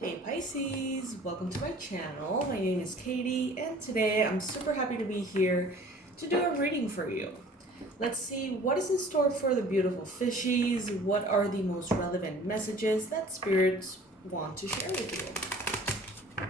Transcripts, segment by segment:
Hey Pisces, welcome to my channel. My name is Katie and today I'm super happy to be here to do a reading for you. Let's see what is in store for the beautiful fishies. What are the most relevant messages that spirits want to share with you?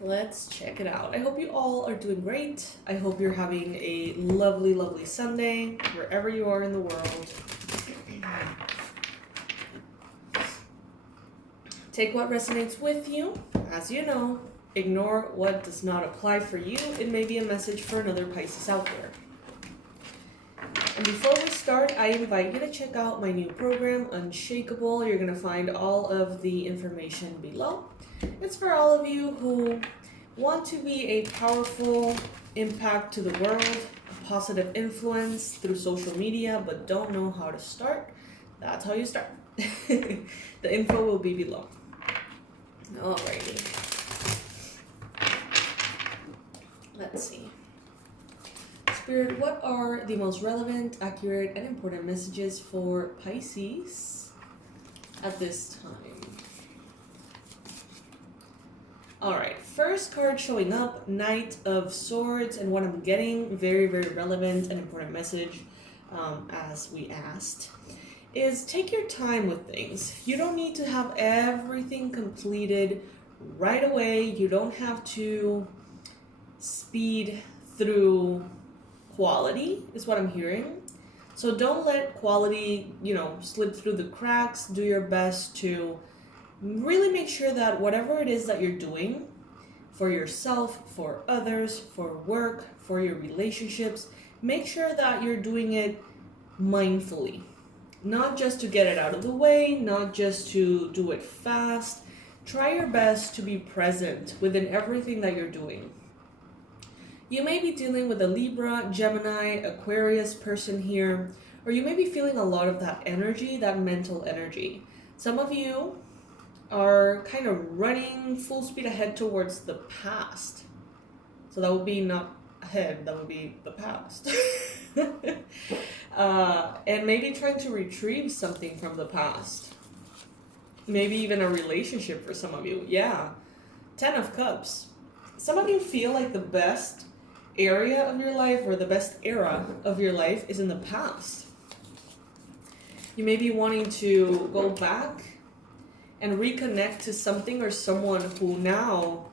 Let's check it out. I hope you all are doing great. I hope you're having a lovely Sunday wherever you are in the world. Take what resonates with you. As you know, ignore what does not apply for you. It may be a message for another Pisces out there. And before we start, I invite you to check out my new program, Unshakable. You're going to find all of the information below. It's for all of you who want to be a powerful impact to the world, a positive influence through social media, but don't know how to start. That's how you start. The info will be below. Alrighty. Let's see. Spirit, what are the most relevant, accurate, and important messages for Pisces at this time? Alright, first card showing up, Knight of Swords, and what I'm getting, very relevant and important message, as we asked, is take your time with things. You don't need to have everything completed right away. You don't have to speed through quality, is what I'm hearing. So don't let quality, slip through the cracks. Do your best to really make sure that whatever it is that you're doing for yourself, for others, for work, for your relationships, make sure that you're doing it mindfully. Not just to get it out of the way, not just to do it fast. Try your best to be present within everything that you're doing. You may be dealing with a Libra, Gemini, Aquarius person here, or you may be feeling a lot of that energy, that mental energy. Some of you are kind of running full speed ahead towards the past. So that would be not ahead, that would be the past. And maybe trying to retrieve something from the past. Maybe even a relationship for some of you. Yeah. 10 of Cups. Some of you feel like the best area of your life or the best era of your life is in the past. You may be wanting to go back and reconnect to something or someone who now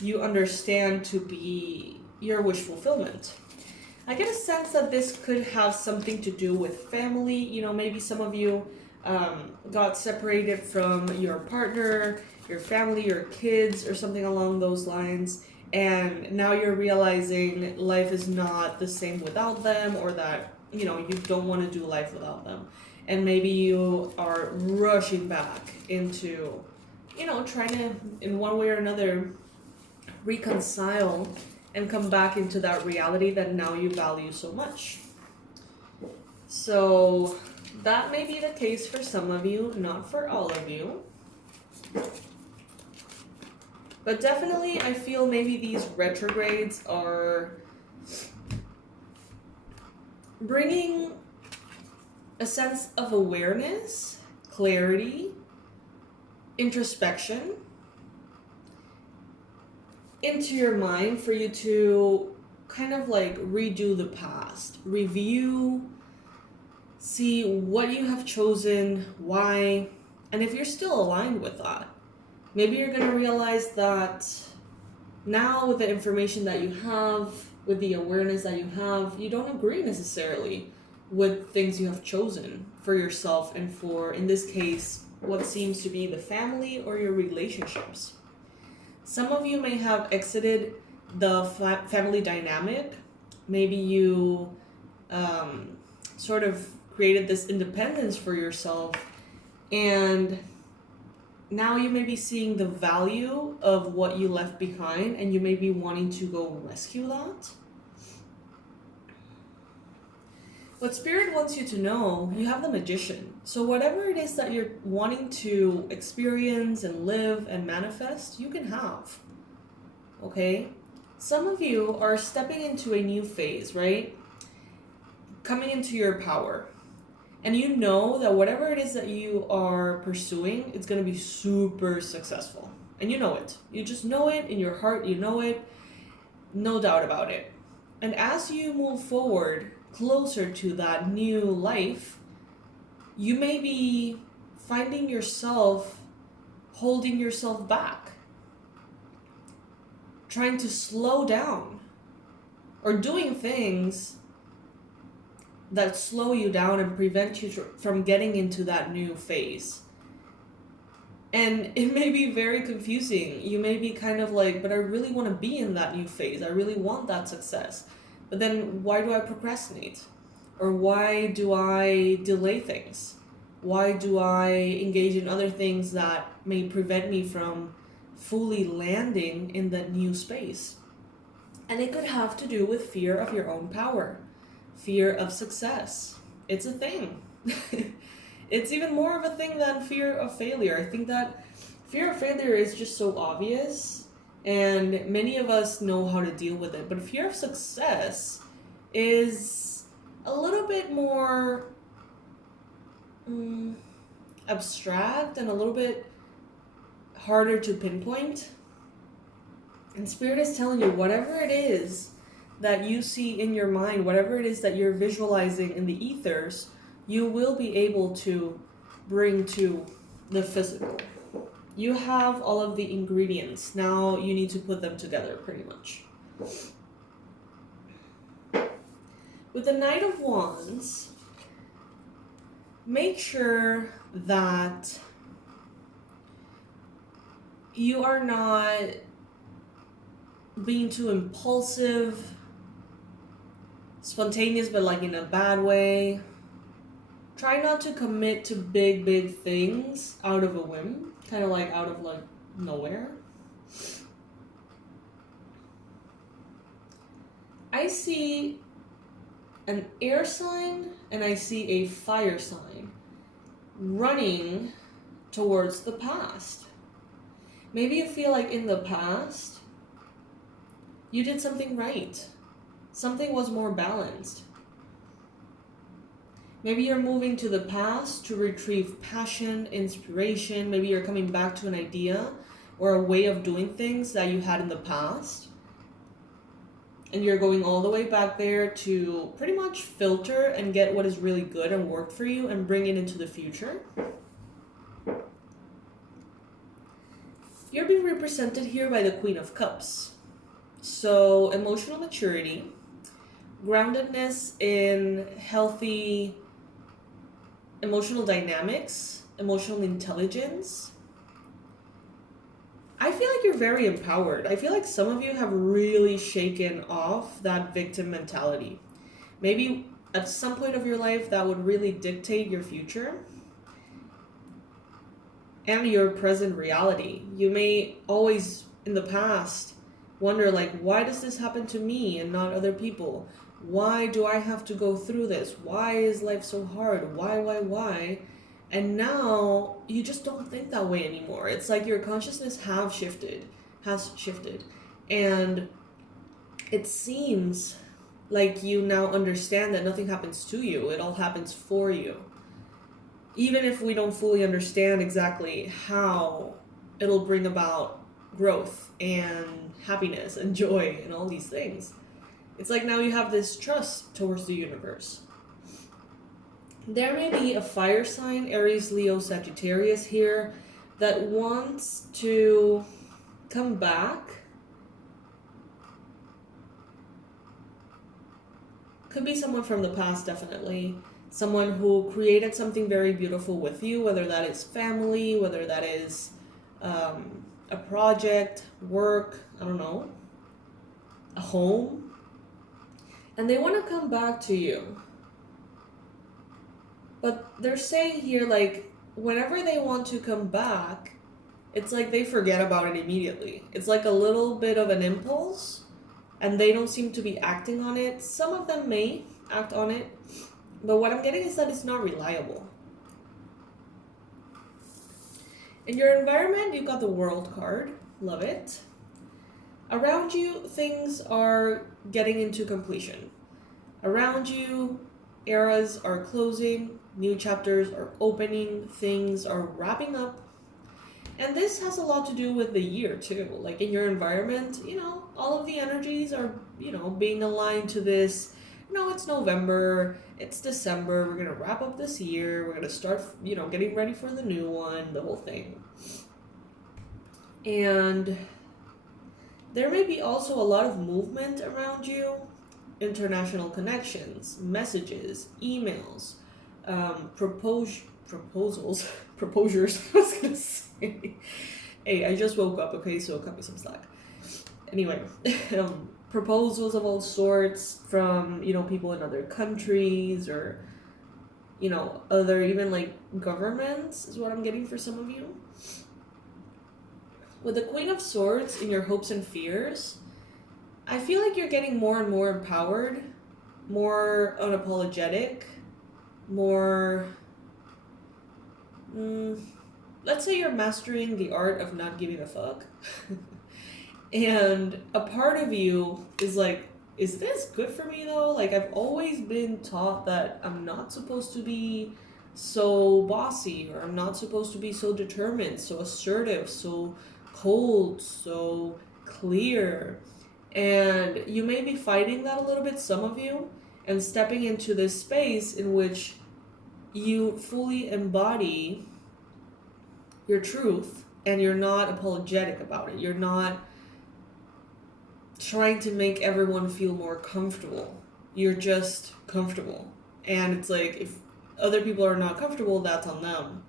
you understand to be your wish fulfillment. I get a sense that this could have something to do with family. Maybe some of you got separated from your partner, your family, your kids, or something along those lines. And now you're realizing life is not the same without them, or that, you don't want to do life without them. And maybe you are rushing back into, trying to, in one way or another, reconcile and come back into that reality that now you value so much. So that may be the case for some of you, not for all of you. But definitely I feel maybe these retrogrades are bringing a sense of awareness, clarity, introspection into your mind for you to kind of like redo the past, review, see what you have chosen, why, and if you're still aligned with that. Maybe you're going to realize that now with the information that you have, with the awareness that you have, you don't agree necessarily with things you have chosen for yourself and for, in this case, what seems to be the family or your relationships. Some of you may have exited the family dynamic. Maybe you sort of created this independence for yourself, and now you may be seeing the value of what you left behind, and you may be wanting to go rescue that. What Spirit wants you to know, you have the Magician. So whatever it is that you're wanting to experience and live and manifest, you can have. Okay? Some of you are stepping into a new phase, right? Coming into your power. And you know that whatever it is that you are pursuing, it's going to be super successful. And you know it. You just know it in your heart. You know it. No doubt about it. And as you move forward closer to that new life, you may be finding yourself holding yourself back, trying to slow down, or doing things that slow you down and prevent you from getting into that new phase. And it may be very confusing. You may be kind of like, but I really want to be in that new phase. I really want that success. But then why do I procrastinate? Or why do I delay things? Why do I engage in other things that may prevent me from fully landing in that new space? And it could have to do with fear of your own power, fear of success. It's a thing. It's even more of a thing than fear of failure. I think that fear of failure is just so obvious, and many of us know how to deal with it. But fear of success is a little bit more abstract and a little bit harder to pinpoint. And Spirit is telling you, whatever it is that you see in your mind, whatever it is that you're visualizing in the ethers, you will be able to bring to the physical. You have all of the ingredients. Now you need to put them together, pretty much. With the Knight of Wands, make sure that you are not being too impulsive, spontaneous, but like in a bad way. Try not to commit to big things out of a whim, kind of like out of like nowhere. I see an air sign and I see a fire sign running towards the past. Maybe you feel like in the past you did something right. Something was more balanced. Maybe you're moving to the past to retrieve passion, inspiration. Maybe you're coming back to an idea or a way of doing things that you had in the past. And you're going all the way back there to pretty much filter and get what is really good and worked for you and bring it into the future. You're being represented here by the Queen of Cups. So emotional maturity, groundedness in healthy emotional dynamics, emotional intelligence. I feel like you're very empowered. I feel like some of you have really shaken off that victim mentality. Maybe at some point of your life that would really dictate your future and your present reality. You may always in the past wonder like, why does this happen to me and not other people? Why do I have to go through this? Why is life so hard? Why? And now you just don't think that way anymore. It's like your consciousness has shifted. And it seems like you now understand that nothing happens to you. It all happens for you. Even if we don't fully understand exactly how it'll bring about growth and happiness and joy and all these things. It's like now you have this trust towards the universe. There may be a fire sign, Aries, Leo, Sagittarius here, that wants to come back. Could be someone from the past, definitely. Someone who created something very beautiful with you, whether that is family, whether that is a project, work, I don't know, a home. And they want to come back to you. But they're saying here, like, whenever they want to come back, it's like they forget about it immediately. It's like a little bit of an impulse, and they don't seem to be acting on it. Some of them may act on it, but what I'm getting is that it's not reliable. In your environment, you've got the World card. Love it. Around you, things are getting into completion. Around you, eras are closing, new chapters are opening, things are wrapping up. And this has a lot to do with the year too. Like in your environment, all of the energies are, being aligned to this. It's November, it's December, we're going to wrap up this year, we're going to start, getting ready for the new one, the whole thing. And there may be also a lot of movement around you, international connections, messages, emails, proposals, proposers, I was going to say. Hey, I just woke up, okay, so cut me some slack. Anyway, proposals of all sorts from, people in other countries or, other even like governments is what I'm getting for some of you. With the Queen of Swords in your hopes and fears, I feel like you're getting more and more empowered, more unapologetic, more... let's say you're mastering the art of not giving a fuck. And a part of you is like, is this good for me though? Like, I've always been taught that I'm not supposed to be so bossy, or I'm not supposed to be so determined, so assertive, so cold, so clear. And you may be fighting that a little bit, some of you, and stepping into this space in which you fully embody your truth and you're not apologetic about it. You're not trying to make everyone feel more comfortable. You're just comfortable. And it's like, if other people are not comfortable, that's on them.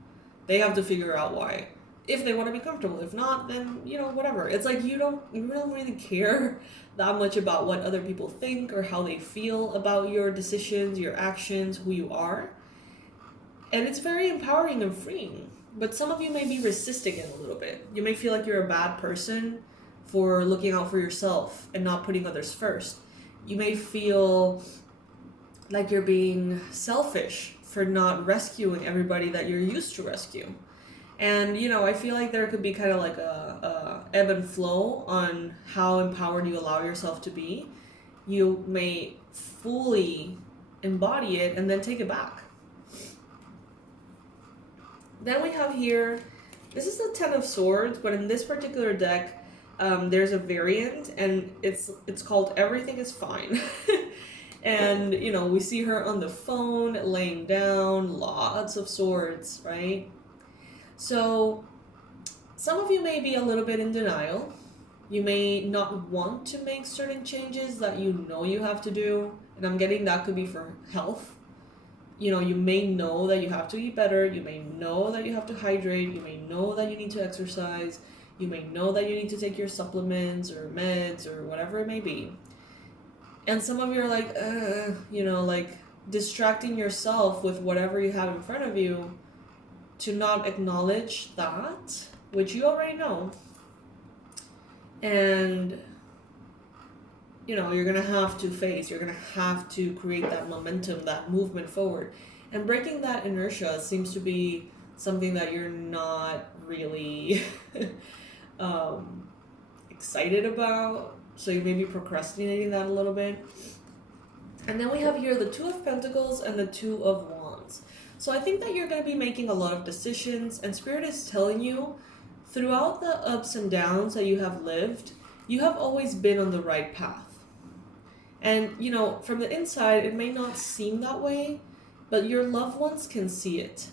They have to figure out why. If they want to be comfortable. If not, then, whatever. It's like you don't really care that much about what other people think or how they feel about your decisions, your actions, who you are. And it's very empowering and freeing. But some of you may be resisting it a little bit. You may feel like you're a bad person for looking out for yourself and not putting others first. You may feel like you're being selfish for not rescuing everybody that you're used to rescue. And, I feel like there could be kind of like a ebb and flow on how empowered you allow yourself to be. You may fully embody it and then take it back. Then we have here, this is the Ten of Swords, but in this particular deck, there's a variant, and it's called Everything is Fine. And, we see her on the phone, laying down, lots of swords, right? So, some of you may be a little bit in denial. You may not want to make certain changes that you know you have to do, and I'm getting that could be for health. You may know that you have to eat better, you may know that you have to hydrate, you may know that you need to exercise, you may know that you need to take your supplements or meds or whatever it may be. And some of you are like, like distracting yourself with whatever you have in front of you to not acknowledge that, which you already know. And you're going to have to face, you're going to have to create that momentum, that movement forward. And breaking that inertia seems to be something that you're not really excited about. So you may be procrastinating that a little bit. And then we have here the Two of Pentacles and the Two of Wands. So I think that you're going to be making a lot of decisions, and Spirit is telling you throughout the ups and downs that you have lived, you have always been on the right path. And, from the inside, it may not seem that way, but your loved ones can see it.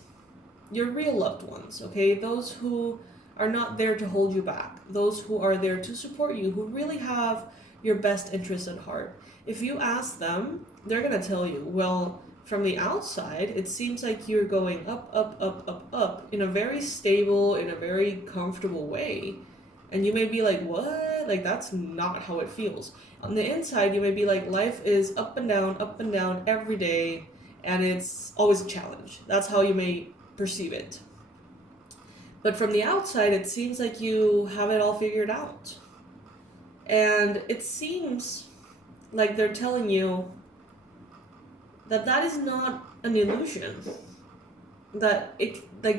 Your real loved ones, okay? Those who are not there to hold you back. Those who are there to support you, who really have your best interest at heart. If you ask them, they're going to tell you, well, from the outside, it seems like you're going up, up, up, up, up in a very stable, in a very comfortable way. And you may be like, what? Like, that's not how it feels. On the inside, you may be like, life is up and down every day, and it's always a challenge. That's how you may perceive it. But from the outside, it seems like you have it all figured out. And it seems like they're telling you that that is not an illusion. That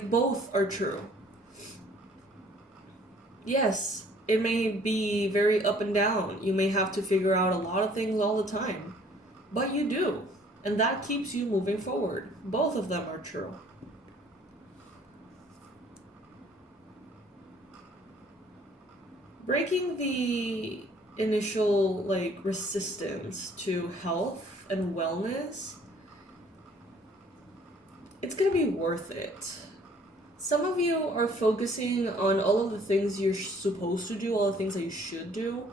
both are true. Yes, it may be very up and down. You may have to figure out a lot of things all the time. But you do. And that keeps you moving forward. Both of them are true. Breaking the initial resistance to health and wellness, it's gonna be worth it. Some of you are focusing on all of the things you're supposed to do, all the things that you should do,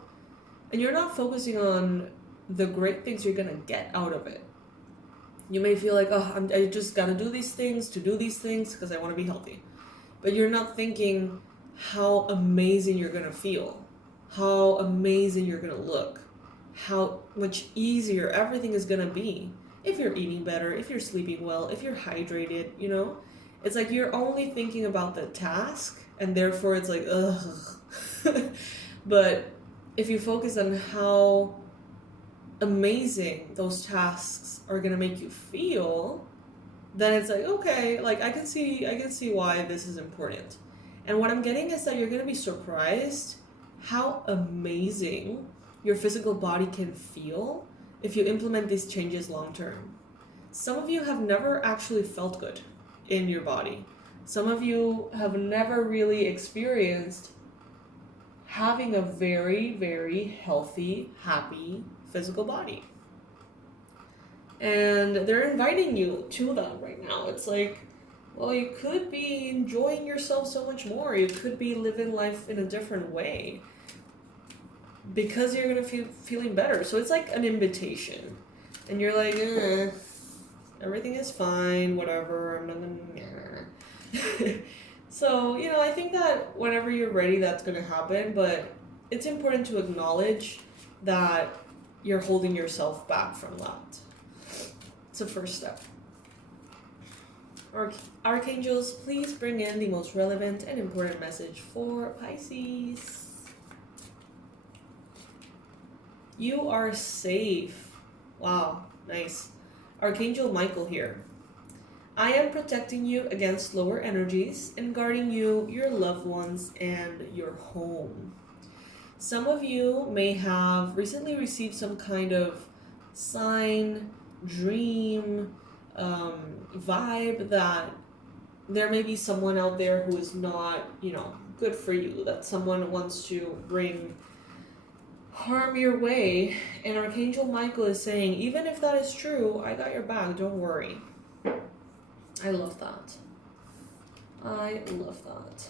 and you're not focusing on the great things you're gonna get out of it. You may feel like, oh, I just gotta do these things to do these things because I want to be healthy. But you're not thinking how amazing you're gonna feel, how amazing you're gonna look, how much easier everything is gonna be if you're eating better, if you're sleeping well, if you're hydrated, you know? It's like you're only thinking about the task, and therefore it's like, ugh. But if you focus on how amazing those tasks are gonna make you feel, then it's like, okay, I can see why this is important. And what I'm getting is that you're gonna be surprised how amazing your physical body can feel if you implement these changes long term. Some of you have never actually felt good in your body. Some of you have never really experienced having a very, very healthy, happy physical body. And they're inviting you to that right now. It's like, well, you could be enjoying yourself so much more. You could be living life in a different way because you're going to feel feeling better. So it's like an invitation. And you're like, everything is fine, whatever. I'm not gonna... So, I think that whenever you're ready, that's going to happen. But it's important to acknowledge that you're holding yourself back from that. It's the first step. Archangels, please bring in the most relevant and important message for Pisces. You are safe. Wow, nice. Archangel Michael here. I am protecting you against lower energies and guarding you, your loved ones, and your home. Some of you may have recently received some kind of sign, dream, vibe that there may be someone out there who is not, good for you, that someone wants to bring harm your way. And Archangel Michael is saying, even if that is true, I got your back, don't worry. I love that. I love that.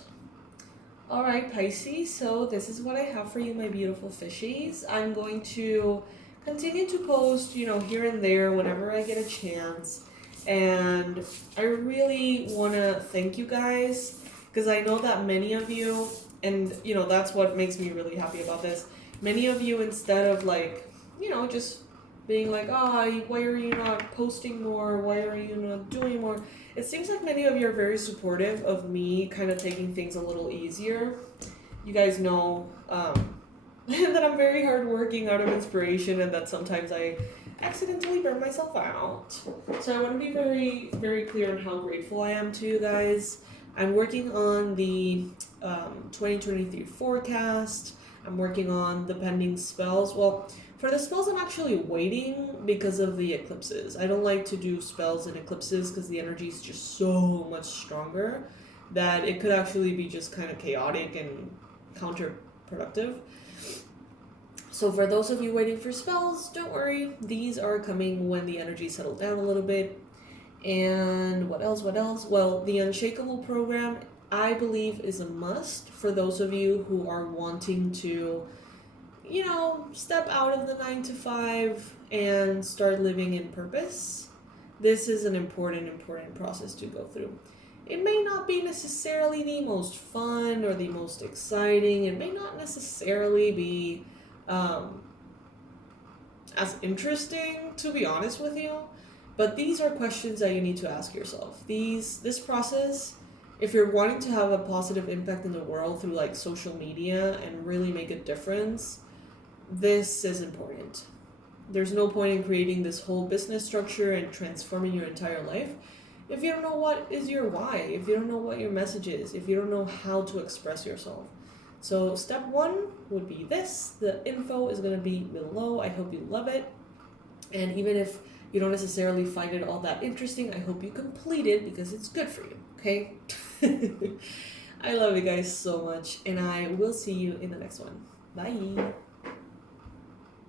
All right, Pisces, so this is what I have for you, my beautiful fishies. I'm going to continue to post, here and there whenever I get a chance. And I really want to thank you guys, because I know that many of you, and, that's what makes me really happy about this. Many of you, instead of just being like, why are you not posting more? Why are you not doing more? It seems like many of you are very supportive of me kind of taking things a little easier. You guys know that I'm very hardworking out of inspiration, and that sometimes I accidentally burn myself out. So I want to be very, very clear on how grateful I am to you guys. I'm working on the 2023 forecast. I'm working on the pending spells. Well, for the spells, I'm actually waiting because of the eclipses. I don't like to do spells in eclipses because the energy is just so much stronger that it could actually be just kind of chaotic and counterproductive. So for those of you waiting for spells, don't worry. These are coming when the energy settles down a little bit. And what else? Well, the Unshakable program, I believe, is a must for those of you who are wanting to, step out of the 9 to 5 and start living in purpose. This is an important process to go through. It may not be necessarily the most fun or the most exciting. It may not necessarily be as interesting, to be honest with you. But these are questions that you need to ask yourself. This process, if you're wanting to have a positive impact in the world through social media and really make a difference, this is important. There's no point in creating this whole business structure and transforming your entire life if you don't know what is your why, if you don't know what your message is, if you don't know how to express yourself. So step 1 would be this. The info is going to be below. I hope you love it. And even if you don't necessarily find it all that interesting, I hope you complete it because it's good for you, okay? I love you guys so much, and I will see you in the next one. Bye!